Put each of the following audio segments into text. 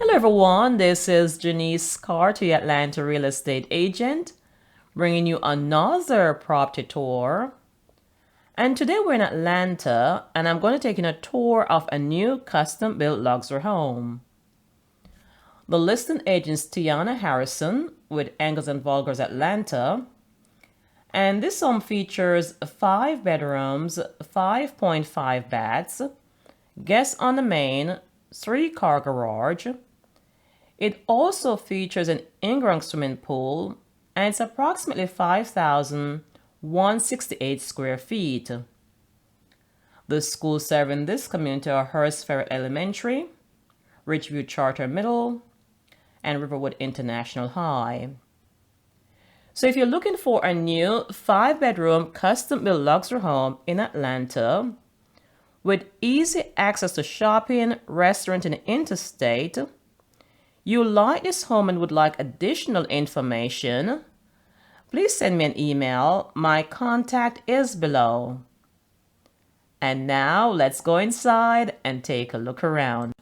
Hello everyone, this is Janice Carter, the Atlanta real estate agent, bringing you another property tour. And today we're in Atlanta, and I'm going to take you on a tour of a new custom-built luxury home. The listing agent is Tiana Harrison with Angles and Vulgars Atlanta. And this home features 5 bedrooms, 5.5 baths, guests on the main, 3-car garage. It also features an in-ground swimming pool, and it's approximately 5,168 square feet. The schools serving this community are Hearst Ferret Elementary, Ridgeview Charter Middle, and Riverwood International High. So if you're looking for a new 5-bedroom custom-built luxury home in Atlanta with easy access to shopping, restaurant, and interstate, you like this home and would like additional information, please send me an email. My contact is below. And now let's go inside and take a look around.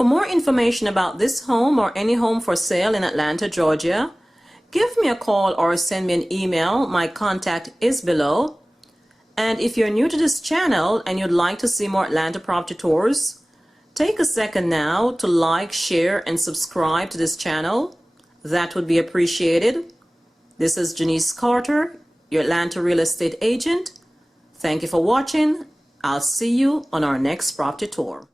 For more information about this home or any home for sale in Atlanta, Georgia, give me a call or send me an email. My contact is below. And if you're new to this channel and you'd like to see more Atlanta property tours, take a second now to like, share, and subscribe to this channel. That would be appreciated. This is Janice Carter, your Atlanta real estate agent. Thank you for watching. I'll see you on our next property tour.